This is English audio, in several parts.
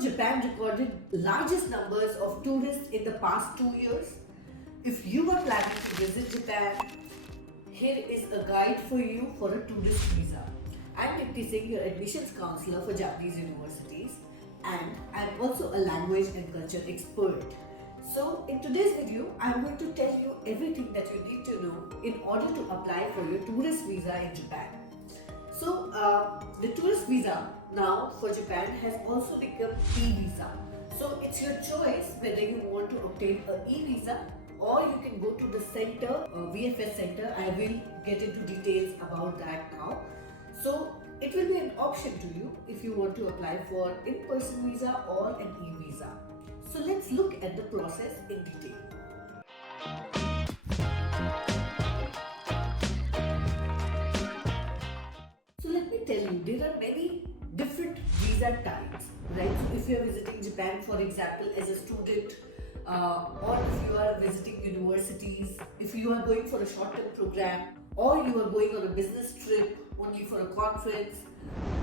Japan recorded largest numbers of tourists in the past 2 years. If you are planning to visit Japan, here is a guide for you for a tourist visa. I'm Nippon, your admissions counselor for Japanese universities, and I'm also a language and culture expert. So in today's video, I'm going to tell you everything that you need to know in order to apply for your tourist visa in Japan. So the tourist visa now for Japan has also become e-visa. So it's your choice whether you want to obtain an e-visa or you can go to the center, VFS center. I will get into details about that now. So it will be an option to you if you want to apply for in-person visa or an e-visa. So let's look at the process in detail. So let me tell you, there are many different visa types, right? So if you are visiting Japan, for example, as a student, or if you are visiting universities, if you are going for a short-term program, or you are going on a business trip only for a conference,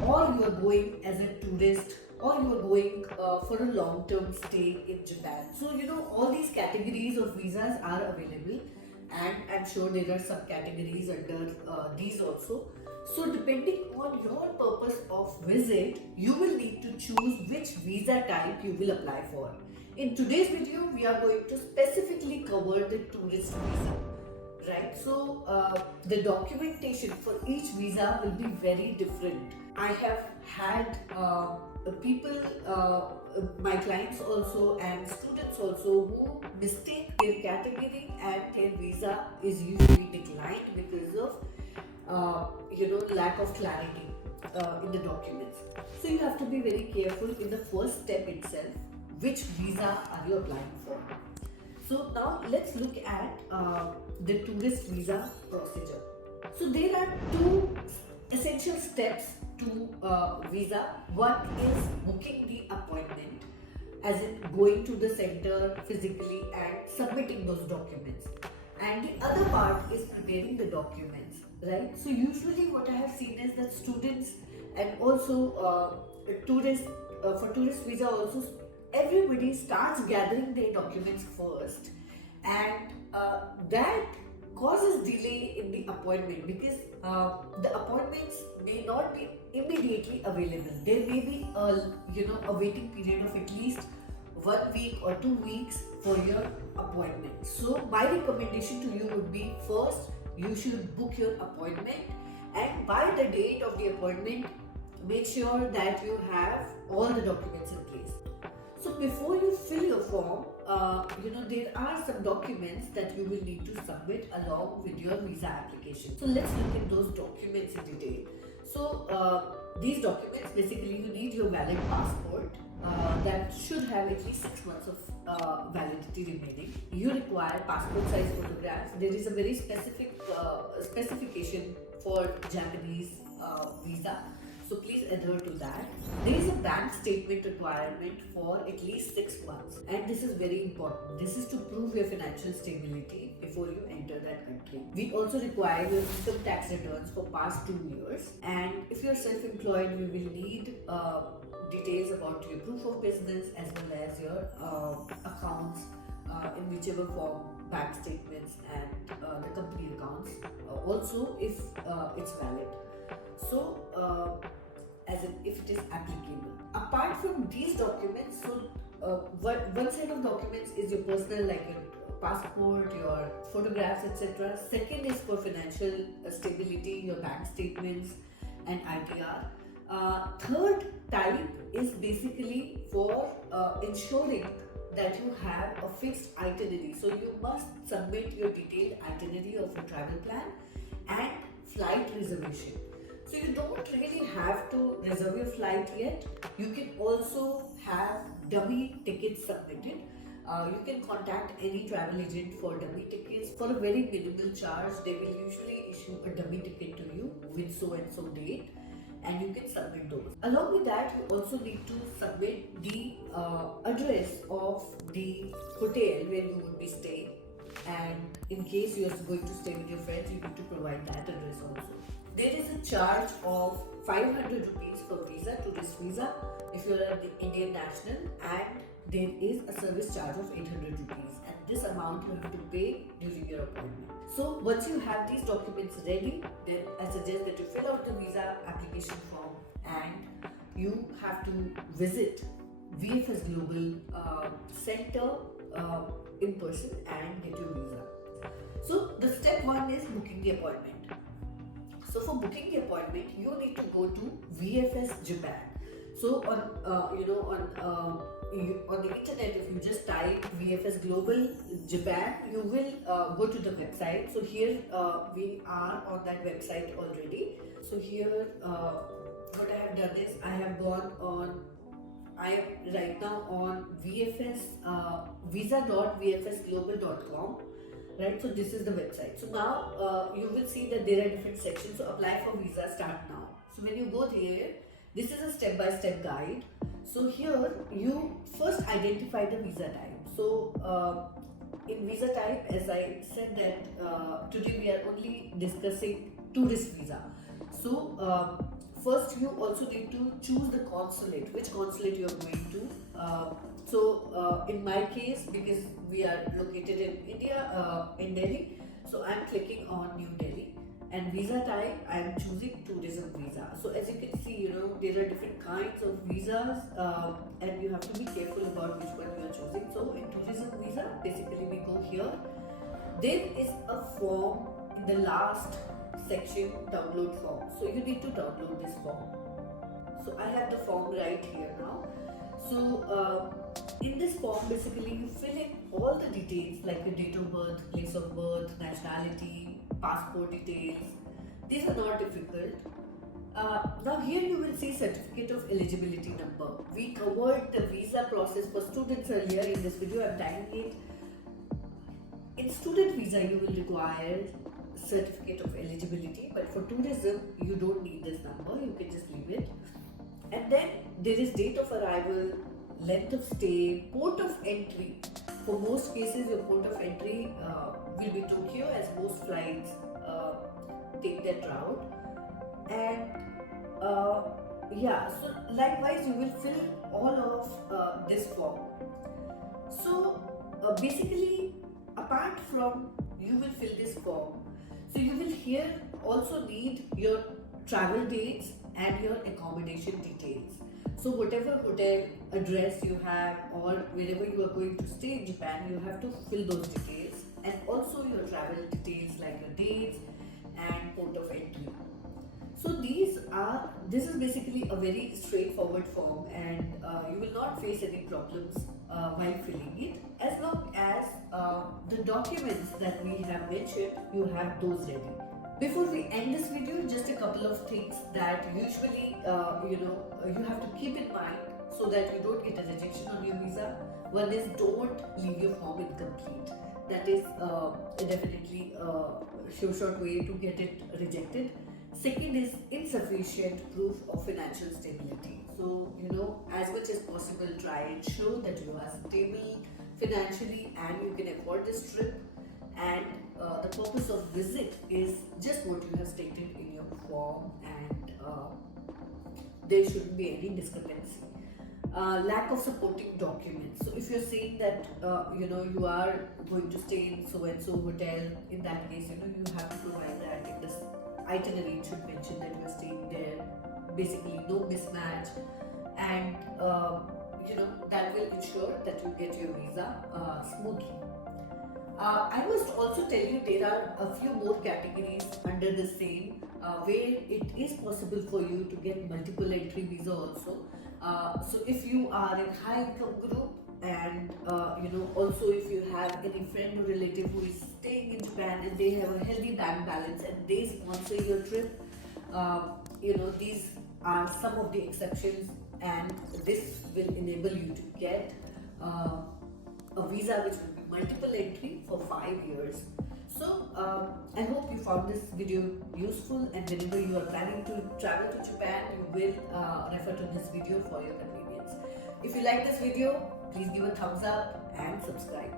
or you are going as a tourist, or you are going for a long-term stay in Japan. So all these categories of visas are available, and I'm sure there are subcategories under these also. So depending on your purpose of visit, you will need to choose which visa type you will apply for. In today's video, we are going to specifically cover the tourist visa, right? So the documentation for each visa will be very different. I have had people, my clients also and students also, who mistake their category and their visa is usually declined because of lack of clarity in the documents. So you have to be very careful in the first step itself. Which visa are you applying for? So now let's look at the tourist visa procedure. So there are two essential steps to visa. One is booking the appointment, as in going to the center physically and submitting those documents. And the other part is preparing the documents, right? So usually what I have seen is that students and also tourists, for tourist visa also, everybody starts gathering their documents first, and that causes delay in the appointment because the appointments may not be immediately available. There may be a waiting period of at least 1 week or 2 weeks for your appointment. So my recommendation to you would be, first you should book your appointment, and by the date of the appointment make sure that you have all the documents in place. So before you fill your form, there are some documents that you will need to submit along with your visa application. So let's look at those documents in detail. So these documents, basically you need your valid passport that should have at least 6 months of validity remaining. You require passport size photographs. There is a very specific specification for Japanese visa. So please adhere to that. There is a bank statement requirement for at least 6 months, and this is very important. This is to prove your financial stability before you enter that country. We also require your income tax returns for past 2 years, and if you are self-employed, we will need details about your proof of business as well as your accounts in whichever form, bank statements and the company accounts, also if it's valid. So as in if it is applicable. Apart from these documents, so one set of documents is your personal, like your passport, your photographs, etc. Second is for financial stability, your bank statements and ITR. Third type is basically for ensuring that you have a fixed itinerary. So you must submit your detailed itinerary of your travel plan and flight reservation. So you don't really have to reserve your flight yet. You can also have dummy tickets submitted. You can contact any travel agent for dummy tickets. For a very minimal charge, they will usually issue a dummy ticket to you with so and so date, and you can submit those. Along with that, you also need to submit the address of the hotel where you would be staying, and in case you are going to stay with your friends, you need to provide that address also. There is a charge of 500 rupees for visa, tourist visa, if you are the Indian national, and there is a service charge of 800 rupees, and this amount you have to pay during your appointment. So once you have these documents ready, then I suggest that you fill out the visa application form and you have to visit VFS Global Center in person and get your visa. So the step one is booking the appointment. So for booking the appointment, you need to go to VFS Japan. So on the internet, if you just type VFS Global Japan, you will go to the website. So here we are on that website already. So here what I have done is I have gone on. I am right now on VFS visa.vfsglobal.com. Right, so this is the website. So now you will see that there are different sections. So apply for visa, start now. So when you go there, this is a step-by-step guide. So here you first identify the visa type. So in visa type, as I said that today we are only discussing tourist visa. So first you also need to choose the consulate, which consulate you are going to. So in my case, because we are located in India, in Delhi, so I am clicking on New Delhi, and visa type I am choosing tourism visa. So as you can see, there are different kinds of visas, and you have to be careful about which one you are choosing. So in tourism visa, basically we go here. There is a form in the last section, download form. So you need to download this form. So I have the form right here now. So in this form, basically you fill in all the details like your date of birth, place of birth, nationality, passport details. These are not difficult. Now here you will see certificate of eligibility number. We covered the visa process for students earlier in this video. I'm typing it. In student visa, you will require certificate of eligibility, but for tourism, you don't need this number. You can just leave it. And then there is date of arrival, length of stay, port of entry. For most cases, your port of entry will be Tokyo, as most flights take that route. And so likewise, you will fill all of this form. So basically, apart from you will fill this form, so you will here also need your travel dates and your accommodation details. So whatever hotel address you have or wherever you are going to stay in Japan, you have to fill those details, and also your travel details like your dates and port of entry. So this is basically a very straightforward form, and you will not face any problems while filling it, as long as the documents that we have mentioned, you have those ready. Before we end this video, just a couple of things that usually you have to keep in mind so that you don't get a rejection on your visa. One is, don't leave your form incomplete. That is definitely a sure shot way to get it rejected. Second is insufficient proof of financial stability. So as much as possible, try and show that you are stable financially and you can afford this trip. And the purpose of visit is just what you have stated in your form, and there shouldn't be any discrepancy. Lack of supporting documents. So if you're saying that you are going to stay in so and so hotel, in that case you have to provide that in this itinerary. It should mention that you are staying there. Basically, no mismatch, and that will ensure that you get your visa smoothly. I must also tell you there are a few more categories under the same where it is possible for you to get multiple entry visa also. So if you are in high income group, and also if you have any friend or relative who is staying in Japan and they have a healthy bank balance and they sponsor your trip, these are some of the exceptions, and this will enable you to get a visa which will be multiple entry for 5 years. So I hope you found this video useful, and whenever you are planning to travel to Japan, you will refer to this video for your convenience. If you like this video, please give a thumbs up and subscribe.